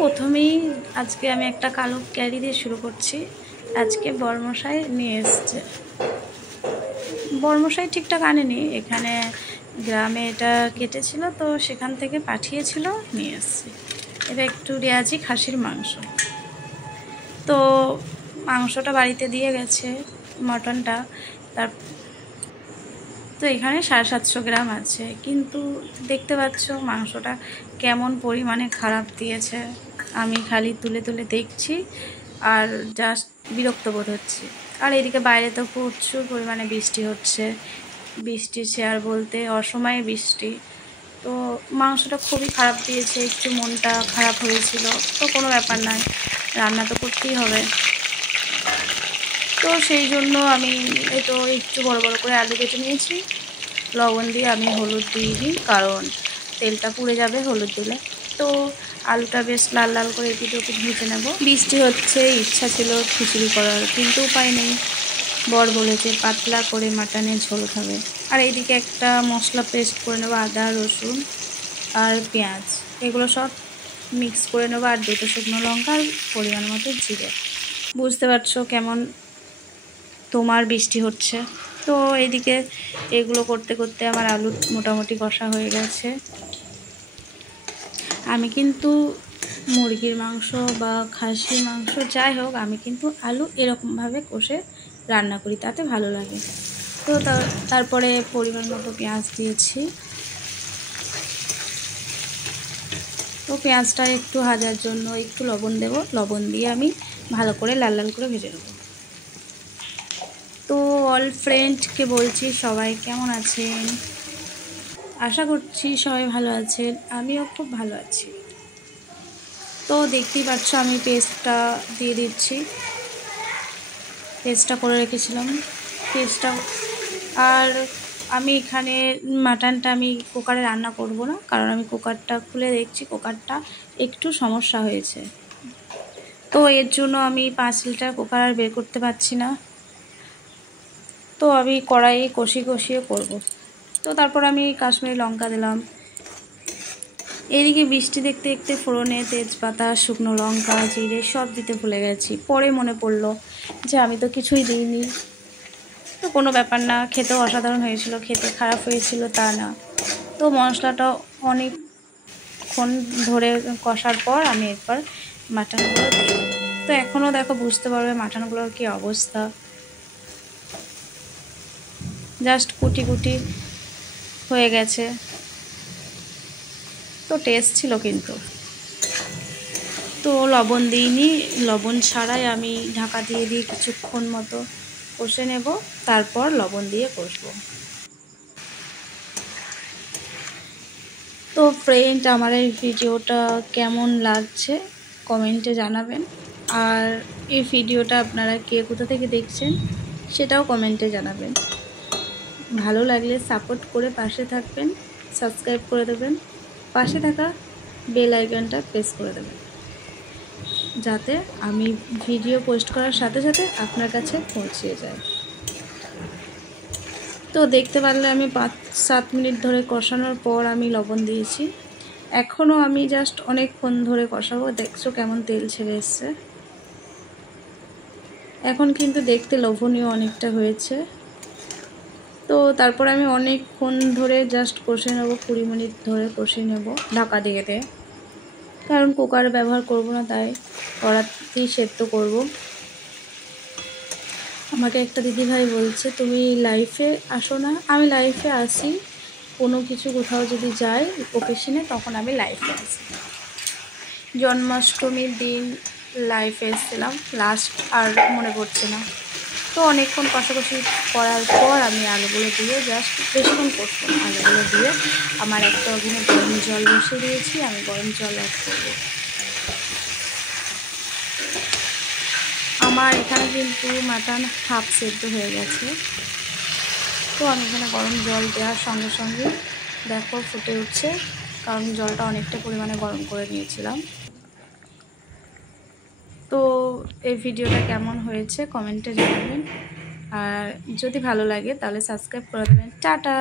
প্রথমেই আজকে আমি একটা কালো ক্যারি দিয়ে শুরু করছি। আজকে বরমশাই নিয়ে এসছে, বরমশাই ঠিকঠাক আনেনি, এখানে গ্রামে এটা কেটেছিল তো সেখান থেকে পাঠিয়েছিল, নিয়ে এসছে। এটা একটু রেয়াজি খাসির মাংস। তো মাংসটা বাড়িতে দিয়ে গেছে, মটনটা তার তো এখানে 750 গ্রাম আছে, কিন্তু দেখতে পাচ্ছ মাংসটা কেমন পরিমাণে খারাপ দিয়েছে। আমি খালি তুলে তুলে দেখছি আর জাস্ট বিরক্ত বোধ হচ্ছে। আর এদিকে বাইরে তো প্রচুর পরিমাণে বৃষ্টি হচ্ছে, বৃষ্টির শেয়ার বলতে অসময়ে বৃষ্টি। তো মাংসটা খুবই খারাপ দিয়েছে, একটু মনটা খারাপ হয়েছিল। তো কোনো ব্যাপার নয়, রান্না তো করতেই হবে। তো সেই জন্য আমি একটু বড় বড় করে আলু কেটে নিয়েছি। লবণ দিয়ে আমি হলুদ দিয়ে দিই, কারণ তেলটা পুড়ে যাবে হলুদ দিলে। তো আলুটা বেশ লাল লাল করে এপিট ওপিট ভেজে নেব। বৃষ্টি হচ্ছে, ইচ্ছা ছিল খিচুড়ি করার, কিন্তু উপায় নেই। বর বলেছে পাতলা করে মাটনের ঝোল খাবে। আর এইদিকে একটা মশলা পেস্ট করে নেবো, আদা রসুন আর পেঁয়াজ, এগুলো সব মিক্স করে নেবো। আর 2টো শুকনো লঙ্কা আর পরিমাণ মতো জিরে। বুঝতে পারছো কেমন তোমার বৃষ্টি হচ্ছে। তো এইদিকে এগুলো করতে করতে আমার আলু মোটামুটি কষা হয়ে গেছে। আমি কিন্তু মুরগির মাংস বা খাসির মাংস যাই হোক, আমি কিন্তু আলু এরকমভাবে কষে রান্না করি, তাতে ভালো লাগে। তো তারপরে পরিমাণ মতো পেঁয়াজ দিয়েছি। তো পেঁয়াজটা একটু ভাজার জন্য একটু লবণ দেব, লবণ দিয়ে আমি ভালো করে লাল লাল করে ভেজে নেব। তো অল ফ্রেন্ডকে বলছি সবাই কেমন আছেন, আশা করছি সবাই ভালো আছেন, আমিও খুব ভালো আছি। তো দেখতেই পাচ্ছ আমি পেস্টটা দিয়ে দিচ্ছি, পেস্টটা করে রেখেছিলাম পেস্টটা। আর আমি এখানে মাটনটা আমি কুকারে রান্না করব না, কারণ আমি কুকারটা খুলে দেখছি কুকারটা একটু সমস্যা হয়েছে। তো এর জন্য আমি 5 লিটার কুকার আর বের করতে পারছি না। তো আমি কড়াইয়ে কষিয়ে করব। তো তারপর আমি কাশ্মীরি লঙ্কা দিলাম। এদিকে বৃষ্টি দেখতে দেখতে ফোড়নে তেজপাতা, শুকনো লঙ্কা, জিরে সব দিতে ভুলে গেছি। পরে মনে পড়লো যে আমি তো কিছুই দিইনি। তো কোনো ব্যাপার না, খেতেও অসাধারণ হয়েছিল, খেতে খারাপ হয়েছিল তা না। তো মশলাটা অনেকক্ষণ ধরে কষার পর আমি এরপর মাটনগুলো দিই। তো এখনও দেখো বুঝতে পারবে মাটনগুলোর কী অবস্থা, জাস্ট কুটি কুটি হয়ে গেছে। তো টেস্ট ছিল কিন্তু। তো লবণ দিইনি, লবণ ছাড়াই আমি ঢাকা দিয়ে কিছুক্ষণ মতো কষে নেব, তারপর লবণ দিয়ে কষবো। তো ফ্রেন্ড, আমার এই ভিডিওটা কেমন লাগছে কমেন্টে জানাবেন। আর এই ভিডিওটা আপনারা কে কোথা থেকে দেখছেন সেটাও কমেন্টে জানাবেন। ভালো লাগলে সাপোর্ট করে পাশে থাকবেন, সাবস্ক্রাইব করে দেবেন, পাশে থাকা বেল আইকনটা প্রেস করে দেবেন, যাতে আমি ভিডিও পোস্ট করার সাথে সাথে আপনার কাছে পৌঁছে যায়। তো দেখতে পারলে আমি 5-7 মিনিট ধরে কষানোর পর আমি লবণ দিয়েছি। এখনও আমি জাস্ট অনেকক্ষণ ধরে কষাবো। দেখছো কেমন তেল ছেড়ে এসছে। এখন কিন্তু দেখতে লোভনীয় অনেকটা হয়েছে। তো তারপর আমি অনেকক্ষণ ধরে জাস্ট কষে নেবো, 20 মিনিট ধরে কষে নেব ঢাকা দিয়ে দিয়ে, কারণ কুকার ব্যবহার করব না, তাই কড়াতেই সেদ্ধ করব। আমাকে একটা দিদিভাই বলছে তুমি লাইফে আসো না। আমি লাইফে আসি কোনো কিছু, কোথাও যদি যাই ওকেশনে, তখন আমি লাইফে আসি। জন্মাষ্টমীর দিন লাইফে এসেছিলাম লাস্ট, আর মনে পড়ছে না। তো অনেকক্ষণ কষাকষি করার পর আমি আলুগুলো দিয়ে জাস্ট বেশিক্ষণ কষবো না, আলুগুলো দিয়ে আমার একটা ওখানে গরম জল বসিয়ে দিয়েছি, আমি গরম জল অ্যাড করবো। আমার এখানে কিন্তু মাটন হাফ সেদ্ধ হয়ে গেছে। তো আমি এখানে গরম জল দেওয়ার সঙ্গে সঙ্গে দেখো ফুটে উঠছে, কারণ জলটা অনেকটা পরিমাণে গরম করে নিয়েছিলাম। তো এই ভিডিওটা কেমন হয়েছে কমেন্টে জানাবেন, আর যদি ভালো লাগে তাহলে সাবস্ক্রাইব করে দেবেন। টাটা।